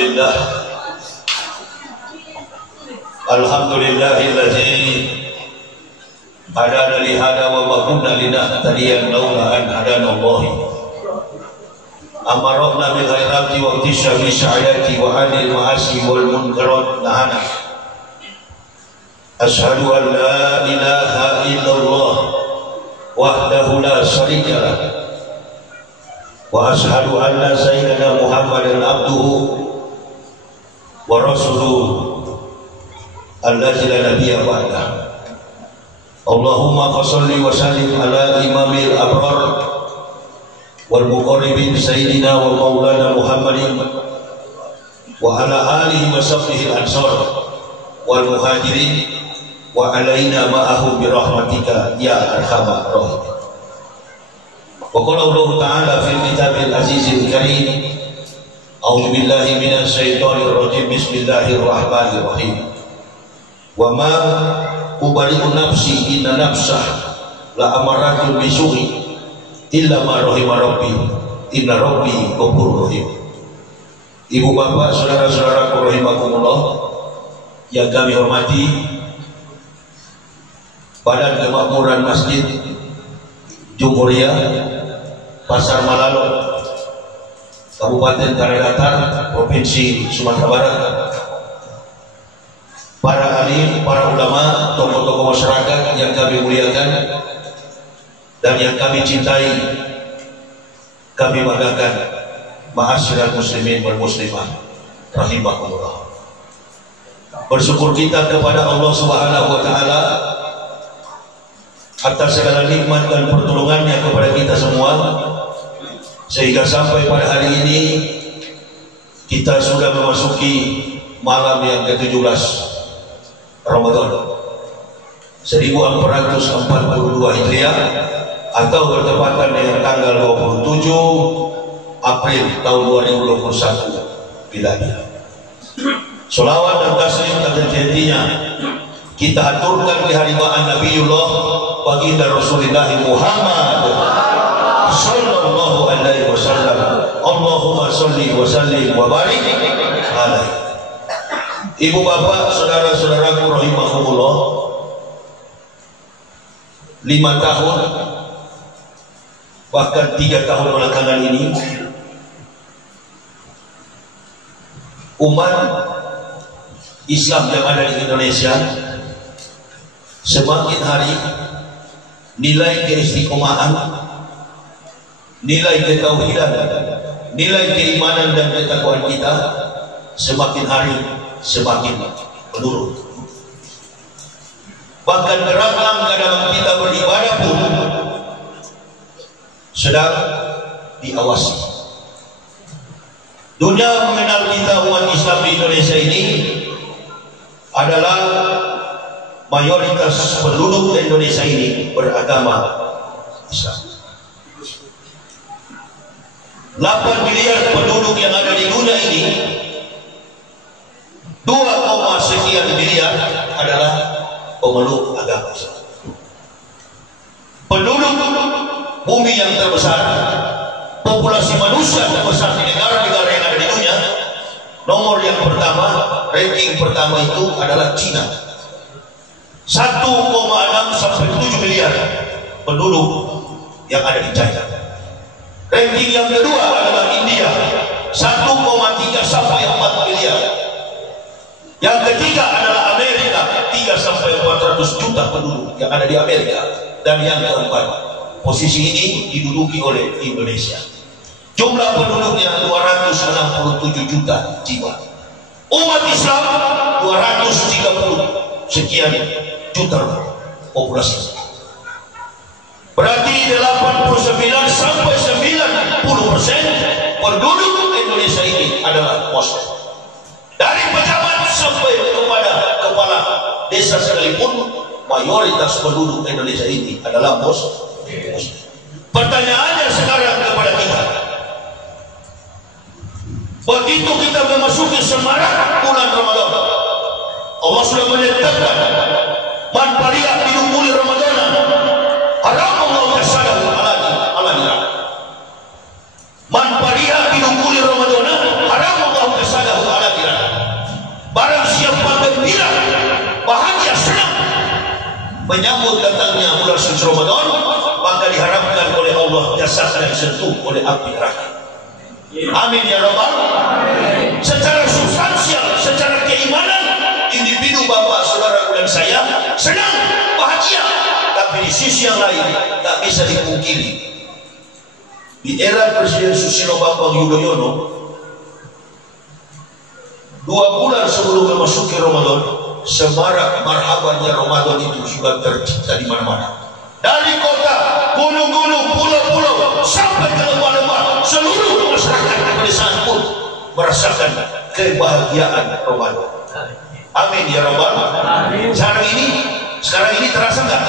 Alhamdulillah. Alhamdulillahilladzi hadana li hada wa ma kunna linahtadiya laula an hadana Allah. Amarna bil khairati wa tishabi sa'ati wa anil ma'asi wal munkarat nahana. Asyhadu an la ilaha illallah wahdahu la syarika lah. Wa asyhadu anna sayyidana Muhammadan abduhu wa rasuluhu alladzi la nabiyya ba'dah. Allahumma shalli wa sallim ala imamil abrar wal muqarribin sayyidina wa maulana Muhammadin wa ala alihi wa sahbihi al-ansar wal muhajirin wa alaina ma'ahum bi rahmatika ya arhamar rahimin. Wa qala Allah ta'ala fil kitabil azizil karim, a'udzu billahi minasy syaithanir rajim, bismillahirrahmanirrahim. Wa ma ubari'u nafsi inna nafsah la amaratun bisu'i illa ma rahima rabbi inna rabbi ghafurur rahim. Ibu bapak, saudara-saudaraku rahimakumullah yang kami hormati, Badan Kemakmuran Masjid Jumhuriyah Pasar Malalo, Kabupaten Tanah Provinsi Sumatera Barat, para alim, para ulama, tokoh-tokoh masyarakat yang kami muliakan dan yang kami cintai, kami banggakan, ma'asyiral muslimin wal muslimah rahimakumullah. Bersyukur kita kepada Allah Subhanahu wa taala atas segala nikmat dan pertolongannya kepada kita semua, sehingga sampai pada hari ini kita sudah memasuki malam yang ke-17 Ramadan 1442 Hijriah atau bertepatan dengan tanggal 27 April tahun 2021 Miladiah. Sholawat dan taslim terjadinya kita aturkan di harimaan Nabiullah baginda Rasulullah Muhammad sallallahu alaihi wasallam. Allahumma sholli wa sallim wa barik alaihi. Ibu bapak, saudara-saudaraku rahimahumullah, 5 tahun bahkan 3 tahun belakangan ini umat Islam yang ada di Indonesia semakin hari nilai keistiqomahan, nilai ketauhidan, nilai keimanan dan ketakwaan kita semakin hari semakin menurun. Bahkan beragam dalam kita beribadah pun sedang diawasi. Dunia mengenal kita umat Islam di Indonesia ini adalah mayoritas penduduk Indonesia ini beragama Islam. 8 miliar penduduk yang ada di dunia ini, 2, sekian miliar adalah pemeluk agama Islam. Penduduk bumi yang terbesar, populasi manusia terbesar di negara-negara yang ada di dunia, nomor yang pertama, ranking pertama itu adalah Cina. 1,6 sampai 7 miliar penduduk yang ada di China. Ranking yang kedua adalah India, 1,3 sampai 4 miliar. Yang ketiga adalah Amerika, 3 sampai 400 juta penduduk yang ada di Amerika. Dan yang keempat, posisi ini diduduki oleh Indonesia. Jumlah penduduknya 267 juta jiwa. Umat Islam 230 sekian juta populasi. Berarti 89 sampai 90% penduduk Indonesia ini adalah Muslim. Dari pejabat sampai kepada kepala desa sekalipun, mayoritas penduduk Indonesia ini adalah Muslim. Pertanyaannya sekarang kepada kita, begitu kita memasuki semarak bulan Ramadan, Allah sudah menetapkan man pariya fi umuri Ramadan haram Allah tasalahu alaihi. Man pariya fi umuri Ramadan haram Allah tasalahu menyambut datangnya bulan suci Ramadan, maka diharapkan oleh Allah jasadnya disentuh oleh api neraka. Amin ya Rabbal. Secara substansial, secara keimanan, individu bapak, saudara dan saya senang, bahagia. Tapi di sisi yang lain tak bisa dipungkiri, di era Presiden Susilo Bambang Yudhoyono, 2 bulan sebelum memasuki Ramadan, semarak marhabannya Ramadan itu sudah tercipta di mana-mana. Dari kota, gunung-gunung, pulau-pulau, sampai ke lembah-lembah, seluruh masyarakat pedesaan pun merasakan kebahagiaan Ramadan. Amin ya Rabbal. Sekarang ini terasa enggak?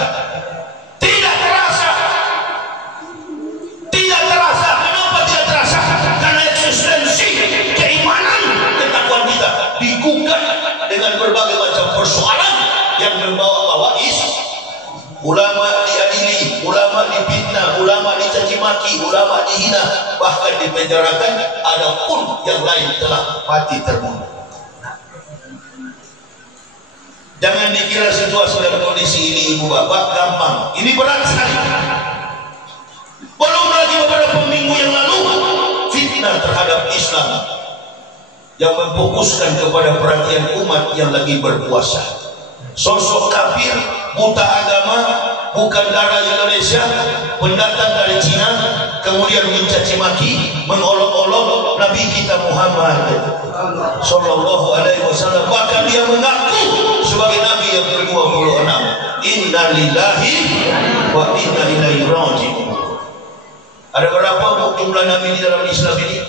Tidak terasa. Tidak terasa. Kenapa tidak terasa? Karena eksistensi keimanan ketakwaan kita digugat dengan berbagai macam persoalan yang membawa-bawa ulama diadili, ulama difitnah, ulama dicaci maki, ulama dihina, bahkan dipenjarakan. Ada pun yang lain telah mati terbunuh. Jangan dikira situasi dan kondisi ini ibu bapak gampang. Ini berat sekali. Belum lagi beberapa minggu yang lalu fitnah terhadap Islam yang memfokuskan kepada perhatian umat yang lagi berpuasa. Sosok kafir, buta agama, bukan darah Indonesia, pendatang dari Cina, kemudian mencaci maki, mengolok-olok Nabi kita Muhammad Sallallahu Alaihi Wasallam. Bahkan dia mengaku sebagai Nabi yang ke-26. Inna lillahi wa inna ilaihi raji'un. Ada berapa jumlah Nabi di dalam Islam ini?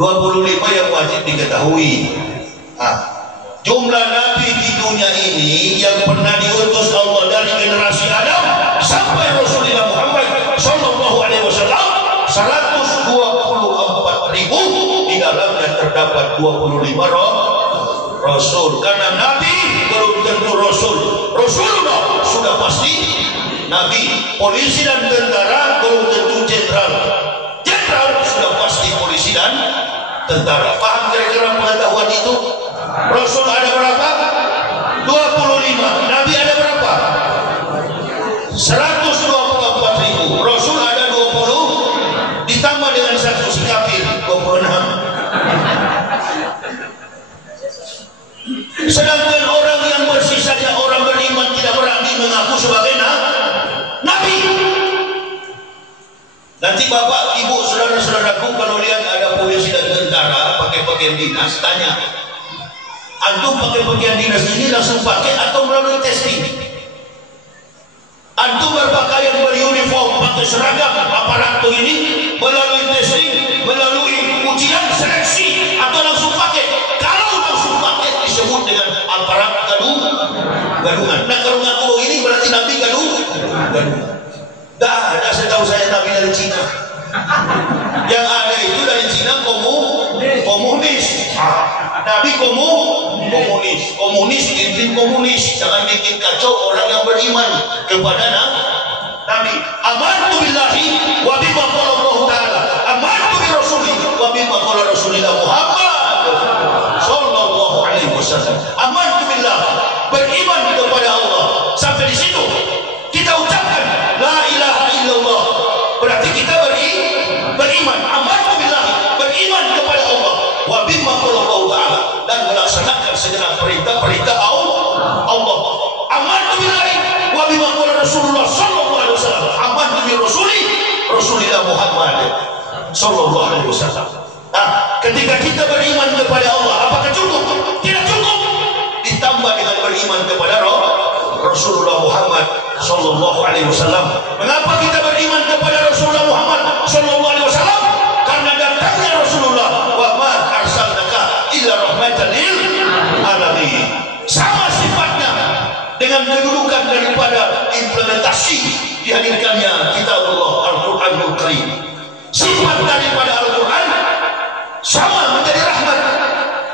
25 yang wajib diketahui. Jumlah Nabi di dunia ini yang pernah diutus Allah dari generasi Adam sampai Rasulullah Muhammad Sallallahu Alaihi Wasallam 124.000, di dalamnya terdapat 25 Rasul. Karena Nabi belum tentu Rasul. Rasulullah sudah pasti Nabi. Polisi dan tentara belum tentu jenderal. Jenderal sudah pasti polisi dan tentara. Paham kira-kira pengetahuan itu? Rasul ada berapa? 25. Nabi ada berapa? 124.000. Rasul ada 20, ditambah dengan satu si kafir 26. Sedangkan orang yang bersih saja, orang beriman tidak berani mengaku sebagai Nabi. Nanti bapak, ibu, saudara-saudaraku kalau lihat ada polisi dan tentara pakai pakaian dinas, tanya, antum pakai pakaian dinas ini langsung pakai atau melalui testing? Antum berpakaian beruniform pakai seragam aparatur ini melalui testing, melalui ujian seleksi, atau langsung pakai? Kalau langsung pakai disebut dengan aparat gadungan. Nah kalau ngaku begini berarti Nabi gadungan. Tidak ada, setahu saya Nabi dari Cina. Yang ada itu dari Cina komunis. Nabi komunis, bikin komunis. Jangan bikin kacau orang yang beriman kepada Nabi. Amantu billahi wa bima qala Allah Ta'ala. Amantu bi rasuli wa bima qala Rasulullah Muhammad Sallallahu Alaihi Wasallam. Amantu billah, beriman kepada Allah. Sampai di situ kita ucapkan la ilaha illallah. Berarti kita beriman. Amantu billah, beriman kepada Allah. Wa bima qala Allah Ta'ala, dan melaksanakan segenap perintah-perintah Allah. Amantu billahi wa bima qala Rasulullah Sallallahu Alaihi Wasallam. Amantu bi Rasulillah Muhammad Sallallahu Alaihi Wasallam. Nah, ketika kita beriman kepada Allah, apakah cukup? Tidak cukup. Ditambah dengan beriman kepada Rasulullah Muhammad Sallallahu Alaihi Wasallam. Mengapa kita beriman kepada Rasulullah Muhammad Sallallahu Alaihi Wasallam? Karena datangnya Rasulullah, wa ma arsalnaka illa rahmatan lil alamin. Sama sifatnya dengan kedudukan daripada implementasi dihadirkannya kitabullah Al-Qur'anul Karim. Sifat daripada Al-Quran sama menjadi rahmat.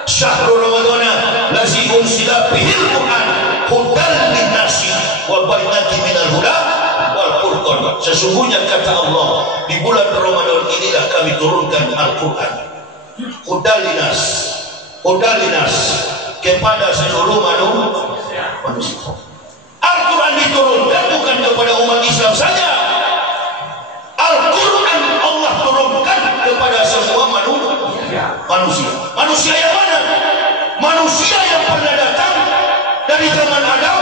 Syahrul Ramadana lazi unsila bihil Quran hudan linnasi wa bainatin minal huda wal furqan. Sesungguhnya kata Allah, di bulan Ramadan inilah kami turunkan Al-Quran hudan linnas kepada seluruh manusia. Al-Quran diturunkan bukan kepada umat Islam saja. Al-Quran Allah turunkan kepada semua manusia. Manusia yang mana? Manusia yang pernah datang dari zaman Adam,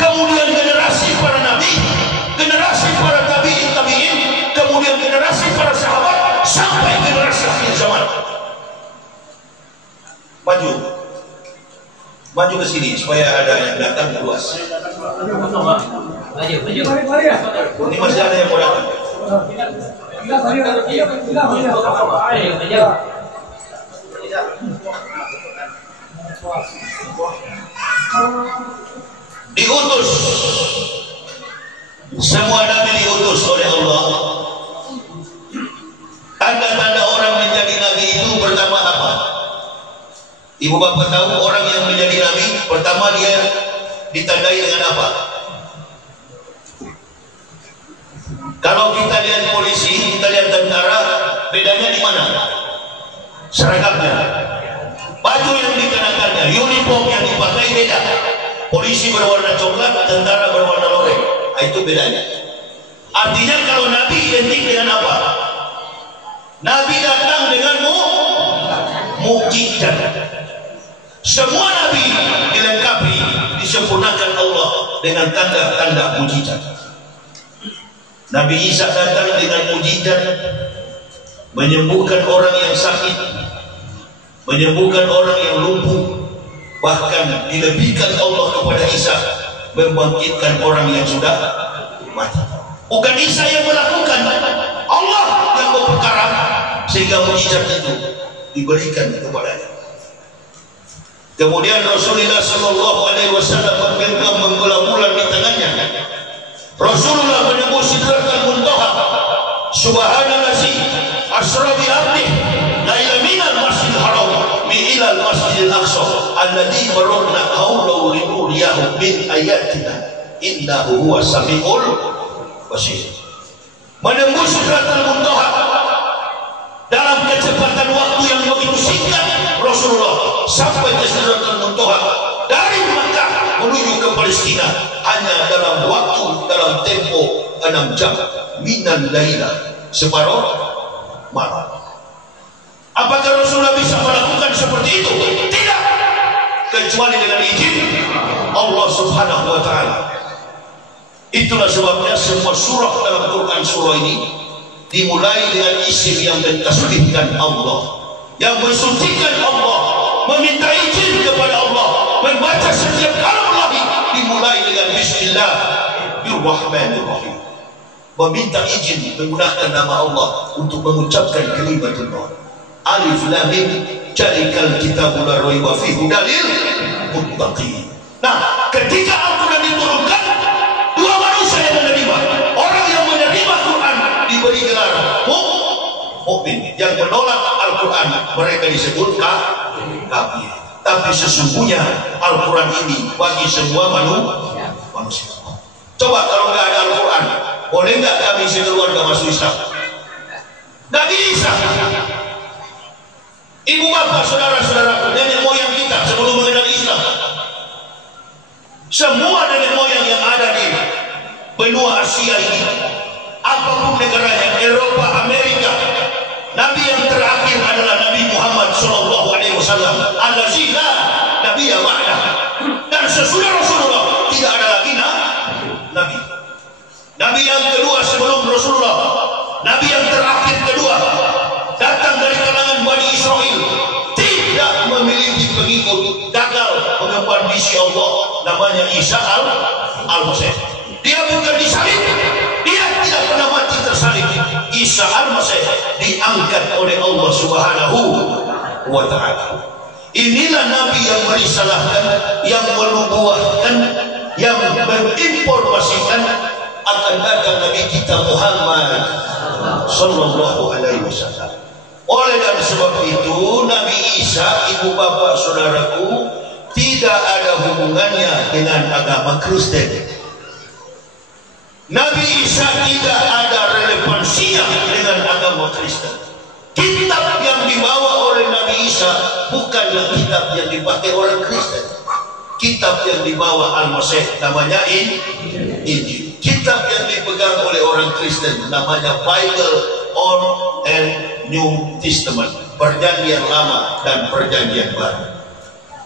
kemudian generasi para nabi, generasi para tabi'in, kemudian generasi para sahabat, sampai generasi akhir zaman. Maju ke sini supaya ada yang datang luas. Maju. Ini masih ada yang mau datang. Diutus, semua nabi diutus oleh Allah. Tanda-tanda orang menjadi nabi itu pertama apa? Ibu bapak tahu orang yang menjadi nabi pertama dia ditandai dengan apa? Kalau kita lihat polisi, kita lihat tentara, bedanya di mana? Seragamnya, baju yang dikenakannya, uniform yang dipakai beda. Polisi berwarna coklat, tentara berwarna loreng. Itu bedanya. Artinya kalau nabi identik dengan apa? Nabi datang dengan mukjizat. Semua nabi dilengkapi, disempurnakan Allah dengan tanda-tanda mukjizat. Nabi Isa datang dengan mukjizat, menyembuhkan orang yang sakit, menyembuhkan orang yang lumpuh, bahkan dilebihkan Allah kepada Isa, membangkitkan orang yang sudah mati. Bukan Isa yang melakukan, Allah yang berperkara, sehingga mukjizat itu diberikan kepadanya. Kemudian Rasulullah SAW berpegang membelah bulan di tangannya. Rasulullah menembus Sidratul Muntaha. Subhanallazi asra bi abdihi laila minal masjidil haram ilal masjidil aqsa alladzi barakna hawlahu linuriyahu min ayatina innahu huwas samiul basir. Menembus Sidratul Muntaha dalam kecepatan waktu yang begitu singkat. Rasulullah sampai ke Sidratul Muntaha dari Makkah menuju ke Palestina hanya dalam tempo 6 jam minan laila, separuh malam. Apakah Rasulullah bisa melakukan seperti itu? Tidak, kecuali dengan izin Allah Subhanahu wa ta'ala. Itulah sebabnya semua surah dalam Quran surah ini dimulai dengan isim yang mentasbihkan Allah, yang mensucikan Allah, meminta izin kepada Allah, membaca setiap kalam lagi dimulai dengan Bismillahirrahmanirrahim, meminta izin menggunakan nama Allah untuk mengucapkan kalimatullah. Alif lam mim zalikal kitabul la raiba fihi hudalil muttaqin. Nah, ketika Al-Quran diturunkan, dua manusia yang menerima. Orang yang menerima Quran diberi gelar mukmin, yang menolak Al-Quran mereka disebut kafir. Tapi sesungguhnya Al-Quran ini bagi semua manusia. Coba kalau nggak ada Al-Quran, boleh nggak kami sekeluarga masuk Islam? Nggak bisa. Ibu bapak, saudara-saudara, nenek moyang kita sebelum mengenal Islam, semua nenek moyang yang ada di benua Asia ini, apapun negaranya, Eropa, Amerika, Nabi yang terakhir adalah Nabi Muhammad SAW. Al-Zila Nabi yang ma'na. Dan sesudah Rasulullah tidak ada lagi Nabi. Nabi yang kedua sebelum Rasulullah, Nabi yang terakhir kedua, datang dari kalangan Bani Israel, tidak memiliki pengikut, gagal mengemban misi Allah, namanya Isa al-Masih. Dia bukan disalib, dia tidak pernah mati tersalib. Isa al-Masih diangkat oleh Allah Subhanahu wa ta'ala. Inilah Nabi yang merisalahkan, yang menubuahkan, yang menginformasikan akan datang Nabi kita Muhammad sallallahu alaihi wasallam. Oleh dan sebab itu Nabi Isa, ibu bapak saudaraku, tidak ada hubungannya dengan agama Kristen. Nabi Isa tidak ada relevansinya dengan agama Kristen. Kitab yang dibawa oleh Nabi Isa bukanlah kitab yang dipakai orang Kristen. Kitab yang dibawa Al-Masih namanya Injil. Kitab yang dipegang oleh orang Kristen namanya Bible Old and New Testament, Perjanjian Lama dan Perjanjian Baru.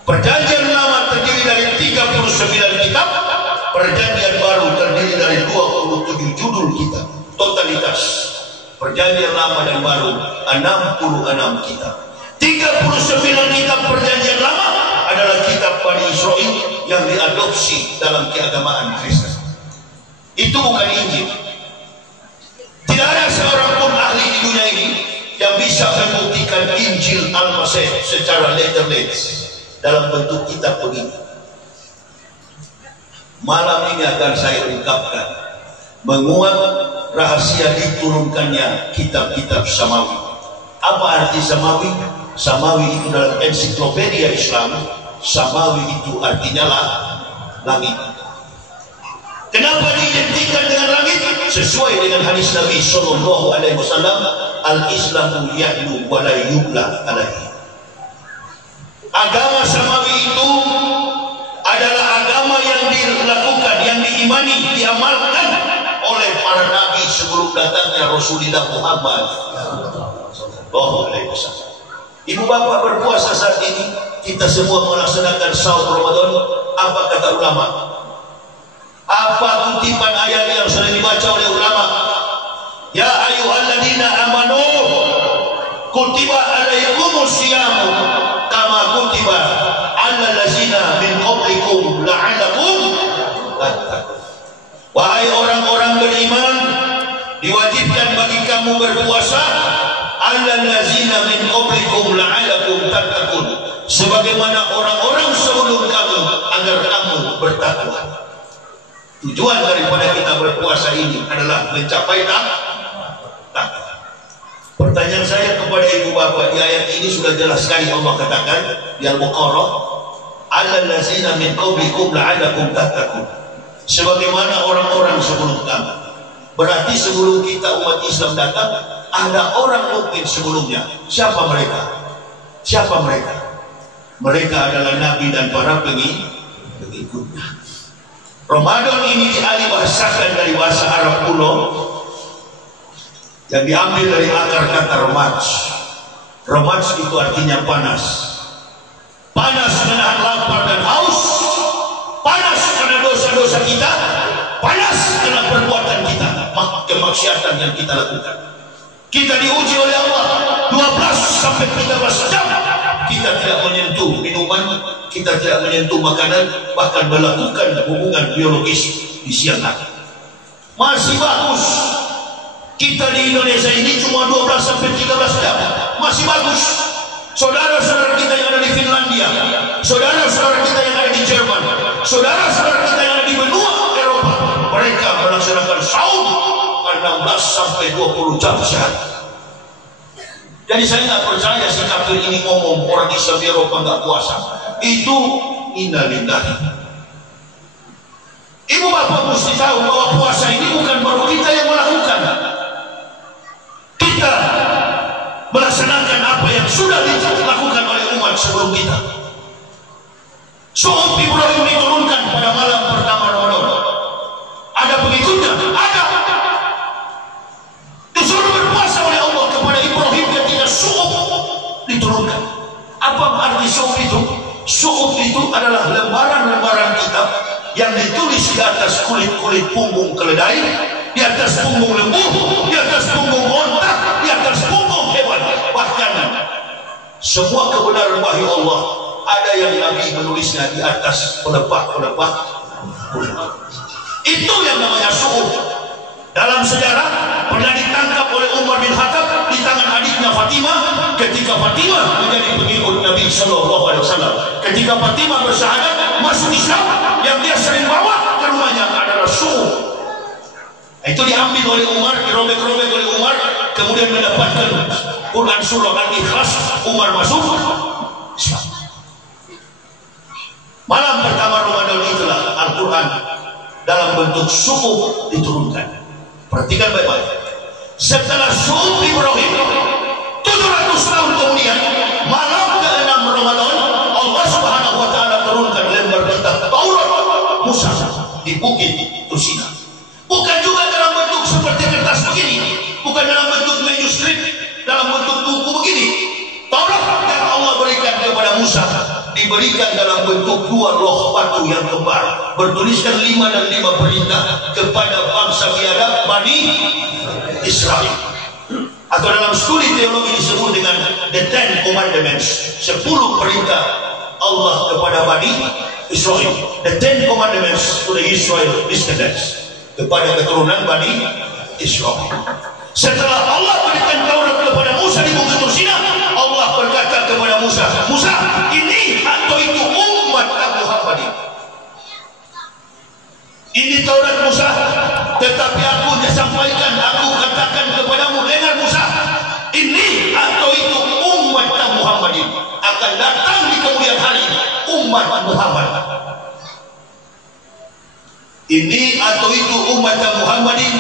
Perjanjian Lama terdiri dari 39 kitab, Perjanjian Baru terdiri dari 27 judul kitab. Totalitas Perjanjian Lama dan Baru 66 kitab. 39 kitab Perjanjian Lama adalah kitab Bani Israel yang diadopsi dalam keagamaan Kristen. Itu bukan Injil. Tidak ada seorang pun ahli di dunia ini yang bisa membuktikan Injil Al-Masih secara letterless dalam bentuk kitab begini. Malam ini akan saya ungkapkan menguat rahasia diturunkannya kitab-kitab Samawi. Apa arti Samawi? Samawi itu dalam ensiklopedia Islam, Samawi itu artinya langit. Kenapa diidentikan dengan langit? Sesuai dengan hadis Nabi Sallallahu Alaihi Wasallam, al-Islamu ya'lu wa la yubla alaihi. Agama Samawi itu adalah agama yang dilakukan, yang diimani, diamalkan oleh para nabi sebelum datangnya Rasulullah Muhammad Sallallahu Alaihi Wasallam. Ibu bapak berpuasa saat ini, kita semua melaksanakan saum Ramadan. Apa kata ulama? Apa kutipan ayat yang sudah dibaca oleh ulama? Ya ayyuhalladzina amanu kutiba alaikumus syiam kama kutiba alal ladzina min qablikum la'allakum tattaqun. Wahai orang-orang beriman, diwajibkan bagi kamu berpuasa alal ladzina min qablikum la'allakum tattaqun, sebagaimana orang-orang sebelum kamu agar kamu bertakwa. Tujuan daripada kita berpuasa ini adalah mencapai takwa. Pertanyaan saya kepada ibu bapak, di ayat ini sudah jelas sekali Allah katakan di Al-Baqarah, alal ladzina min qablikum la'allakum tattaqun, sebagaimana orang-orang sebelum kamu. Berarti sebelum kita umat Islam datang, ada orang mukmin sebelumnya. Siapa mereka? Siapa mereka? Mereka adalah nabi dan para pengikutnya. Ramadan ini dialih bahasakan dari bahasa Arab kuno yang diambil dari akar kata romaj. Romaj itu artinya panas. Panas menahan lapar dan haus, panas karena dosa-dosa kita, panas karena perbuatan kita, kemaksiatan yang kita lakukan. Kita diuji oleh Allah 12 sampai 13 jam. Kita tidak menyentuh minuman, kita tidak menyentuh makanan, bahkan melakukan hubungan biologis di siang hari. Masih bagus. Kita di Indonesia ini cuma 12 sampai 13 jam. Masih bagus. Saudara-saudara kita yang ada di Finlandia, saudara-saudara kita yang ada di Jerman, saudara-saudara kita yang ada di benua Eropa, mereka melaksanakan saum 16 sampai 20 jam sehari. Jadi saya nggak percaya si kafir ini ngomong orang Islam di Eropa nggak puasa. Itu innalillahi. Ibu bapak mesti tahu bahwa puasa ini bukan baru kita yang melakukan. Kita melaksanakan apa yang sudah dilakukan oleh umat sebelum kita. Suhuf Ibrahim diturunkan pada malam pertama Ramadan. Ada pengikutnya? Ada. Disuruh berpuasa oleh Allah kepada Ibrahim ketika suhuf diturunkan. Apa arti suhuf itu? Suhuf itu adalah lembaran-lembaran kitab yang ditulis di atas kulit-kulit punggung keledai, di atas punggung lembu, di atas punggung onta, di atas punggung hewan. Bahkan semua kebenaran wahyu Allah ada yang Nabi menulisnya di atas pelepah-pelepah. Itu yang namanya suhuf. Dalam sejarah pernah ditangkap oleh Umar bin Khattab di tangan adiknya Fatimah ketika Fatimah menjadi pengikut Nabi Sallallahu Alaihi Wasallam. Ketika Fatimah bersyahadat masuk Islam, yang dia sering bawa ke rumahnya adalah suhuf. Itu diambil oleh Umar, dirobek-robek oleh Umar, kemudian mendapatkan Quran surah Al-Ikhlas. Umar masuk Islam. Malam pertama Ramadan itulah Al-Quran dalam bentuk suhuf diturunkan. Perhatikan baik-baik. Setelah suhuf Ibrahim 700 tahun kemudian, malam ke-6 Ramadan, Allah Subhanahu wa taala turunkan lembar kitab Musa diberikan dalam bentuk 2 loh batu yang kembar, bertuliskan 5 dan 5 perintah kepada bangsa biadab Bani Israel, atau dalam studi teologi disebut dengan the 10 commandments, 10 perintah Allah kepada Bani Israel, the 10 commandments to the Israel descendants, kepada keturunan Bani Israel. Setelah Allah berikan Taurat kepada Musa di Bukit Tursina, Allah berkata kepada Musa, Musa, ini atau itu umat Muhammad. Ini Taurat Musa, tetapi aku sampaikan, aku katakan kepadamu, dengar Musa, ini atau itu umat Muhammad akan datang di kemudian hari, umat Muhammad. Ini atau itu umat Muhammadin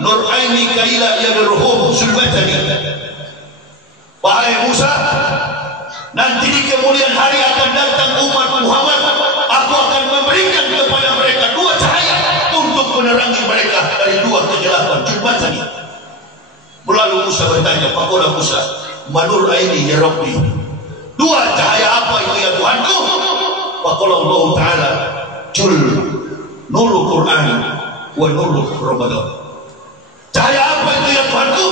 Nuraini kaila yadruhum sulbatani. Wahai Musa, nanti di kemudian hari akan datang umat Muhammad, aku akan memberikan kepada mereka 2 cahaya untuk menerangi mereka dari 2 kegelapan, sulbatani. Lalu Musa bertanya, faqala Musa, manur aini ya Rabbi, 2 cahaya apa itu ya Tuhanku? Faqala Allah Ta'ala, jul nurul Quran wa nurul Ramadan. Cahaya apa itu ya Tuhanku?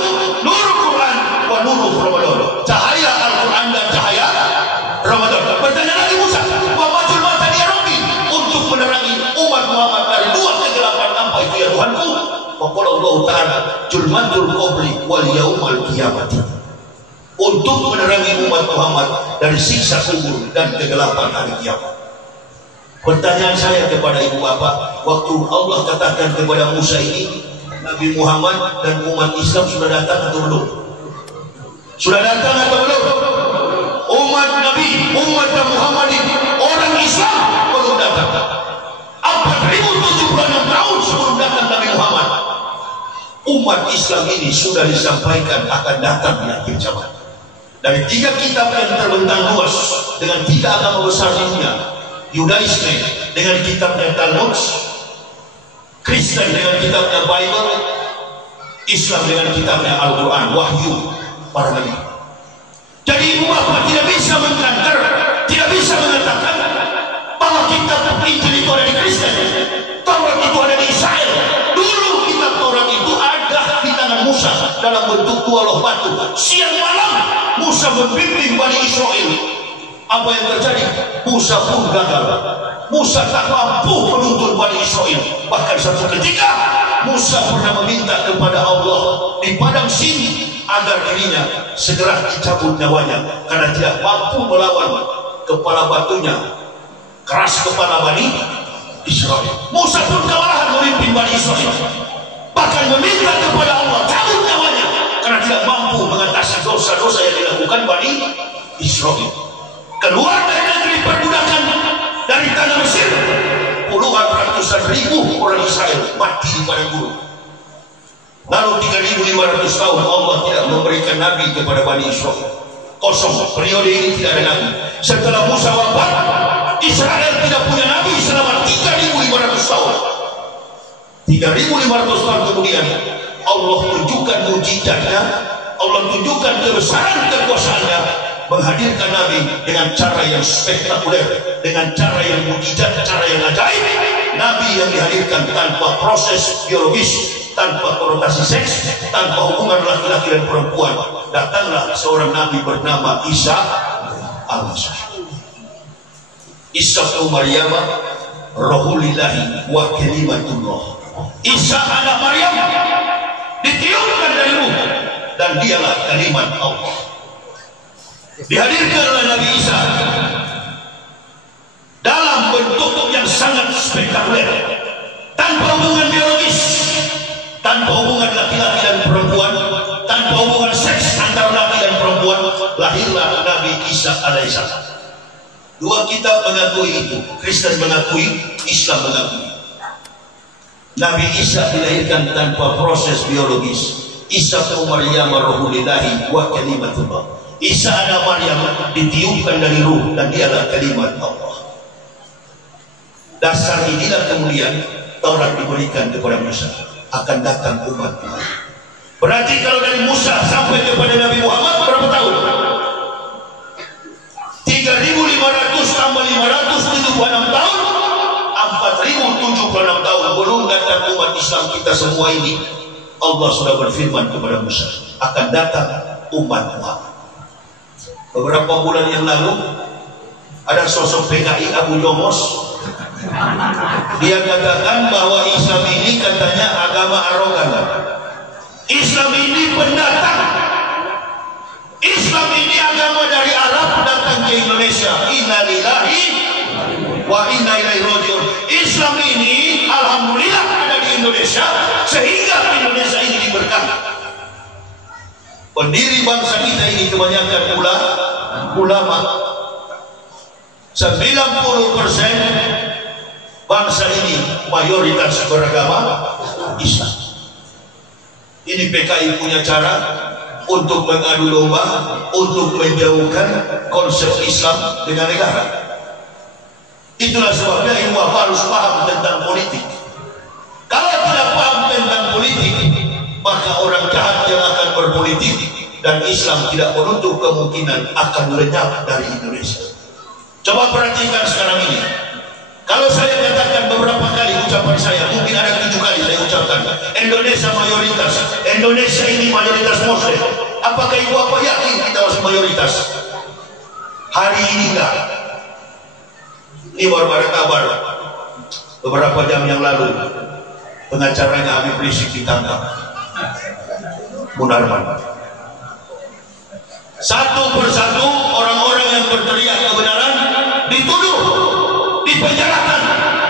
Nurul Quran wa nurul Ramadan. Cahaya Al-Quran dan cahaya Ramadan. Bertanya lagi Musa, wa majul mata ya Rabbi, untuk menerangi umat Muhammad dari 2 kegelapan apa itu ya Tuhanku? Faqala Allah Ta'ala, julmatul qabli wal yaumal qiyamati, untuk menerangi umat Muhammad dari siksa kubur dan kegelapan hari kiamat. Pertanyaan saya kepada ibu bapak, waktu Allah katakan kepada Musa ini, Nabi Muhammad dan umat Islam sudah datang atau belum? Sudah datang atau belum? Umat Nabi, umat Muhammad, orang Islam belum datang. 4.076 tahun sebelum datang Nabi Muhammad, umat Islam ini sudah disampaikan akan datang di akhir zaman. Dari 3 kitab yang terbentang luas dengan 3 agama besar di dunia, Yudaisme dengan kitabnya Talmud, Kristen dengan kitabnya Bible, Islam dengan kitabnya Al-Quran, Wahyu para nabi. Jadi ibu bapak tidak bisa mengkantar, tidak bisa mengatakan bahwa kitab Injil itu ada di Kristen, Taurat itu ada di Israel. Dulu kitab Taurat itu ada di tangan Musa dalam bentuk 2 loh batu. Siang malam Musa membimbing Bani Israel. Apa yang terjadi? Musa pun gagal. Musa tak mampu menuntun Bani Israel. Bahkan satu ketika Musa pernah meminta kepada Allah di padang Sin agar dirinya segera dicabut nyawanya karena tidak mampu melawan kepala batunya, keras kepala Bani Israel. Musa pun kewalahan memimpin Bani Israel, bahkan meminta kepada Allah cabut nyawanya karena tidak mampu mengatasi dosa-dosa yang dilakukan Bani Israel. Keluar dari negeri perbudakan dari tanah Mesir, puluhan ratusan ribu orang Israel mati di padang gurun. Lalu 3.500 tahun Allah tidak memberikan nabi kepada Bani Israel. Kosong, periode ini tidak ada nabi. Setelah Musa wafat, Israel tidak punya nabi selama 3.500 tahun. 3.500 tahun kemudian Allah tunjukkan mujizatnya, Allah tunjukkan kebesaran kekuasaannya, menghadirkan nabi dengan cara yang spektakuler, dengan cara yang mujizat, cara yang ajaib. Nabi yang dihadirkan tanpa proses biologis, tanpa konotasi seks, tanpa hubungan laki-laki dan perempuan. Datanglah seorang nabi bernama Isa al-Masih. Isa bin Maryam Rahulillahi wa kalimatullah. Isa anak Maryam ditiupkan dari ruh dan dialah kalimat Allah. Dihadirkanlah Nabi Isa dalam bentuk yang sangat spektakuler, tanpa hubungan biologis, tanpa hubungan laki-laki dan perempuan, tanpa hubungan seks antara laki dan perempuan. Lahirlah Nabi Isa alaihissalam. 2 kitab mengakui itu, Kristen mengakui, Islam mengakui. Nabi Isa dilahirkan tanpa proses biologis. Isa bin Maryam Rahulillahi wa kalimatullah. Isa anak Maryam ditiupkan dari ruh dan dialah kalimat Allah. Dasar inilah kemudian Taurat diberikan kepada Musa, akan datang umat Muhammad. Berarti kalau dari Musa sampai kepada Nabi Muhammad berapa tahun? 3.500 kita semua ini, Allah sudah berfirman kepada Musa, akan datang umat Muhammad. Beberapa bulan yang lalu ada sosok PKI Abu Jomos. Dia katakan bahwa Islam ini katanya agama arogan. Islam ini pendatang. Islam ini agama dari Arab datang ke Indonesia. Inna lillahi wa inna ilaihi raji'un. Islam ini alhamdulillah ada di Indonesia sehingga Indonesia ini diberkati. Pendiri bangsa kita ini kebanyakan ulama. 90% bangsa ini mayoritas beragama Islam. Ini PKI punya cara untuk mengadu domba, untuk menjauhkan konsep Islam dengan negara. Itulah sebabnya ilmu harus paham tentang politik. Kalau tidak paham tentang politik, maka orang jahat yang akan berpolitik, dan Islam tidak menutup kemungkinan akan lenyap dari Indonesia. Coba perhatikan sekarang ini. Kalau saya katakan beberapa kali ucapan saya, mungkin ada 7 kali saya ucapkan Indonesia mayoritas, Indonesia ini mayoritas Muslim. Apakah ibu apa yakin kita masih mayoritas? Hari ini enggak. Ini baru ada kabar beberapa jam yang lalu, pengacaranya Habib Rizik ditangkap, Munarman. Satu persatu orang-orang yang berteriak kebenaran dituduh, dipenjarakan,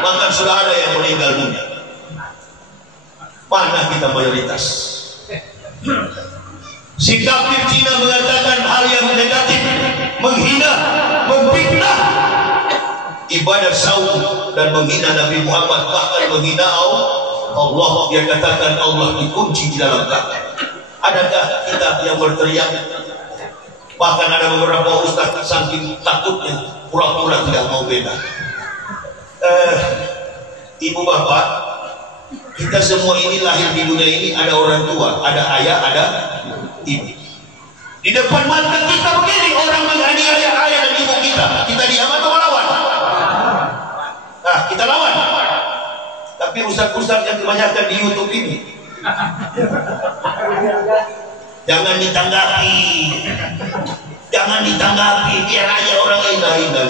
bahkan sudah ada yang meninggal dunia. Mana kita mayoritas? Si kafir Cina mengatakan hal yang negatif, menghina, memfitnah ibadah saum dan menghina Nabi Muhammad, bahkan menghina Allah. Dia katakan Allah dikunci di dalam Ka'bah. Adakah kita yang berteriak? Bahkan ada beberapa ustaz saking takutnya pura-pura tidak mau beda. Ibu bapak, kita semua ini lahir di dunia ini ada orang tua, ada ayah, ada ibu. Di depan mata kita begini orang menganiaya ayah dan ibu kita diam atau melawan? Nah, kita lawan. Tapi ustaz-ustaz yang kebanyakan di YouTube ini jangan ditanggapi, biar aja orang lain.